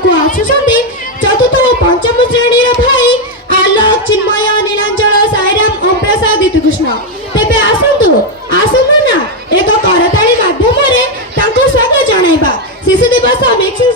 ହେବାକୁ ଆସୁଛନ୍ତି ଚତୁର୍ଥ ଓ ପଞ୍ଚମ ଶ୍ରେଣୀର ଭାଇ ଆଲୋକ, ଚିନ୍ମୟ, ନୀଳାଞ୍ଚଳ, ସାଇରାମ, ଓମ ପ୍ରସାଦ, ଦୀତିକୃଷ୍ଣ। ତେବେ ଆସନ୍ତୁ ନା ଏକ କରତାଳି ମାଧ୍ୟମରେ ତାଙ୍କୁ ସ୍ୱାଗତ ଜଣାଇବା। ଶିଶୁ ଦିବସ ମିକ୍ସିଂ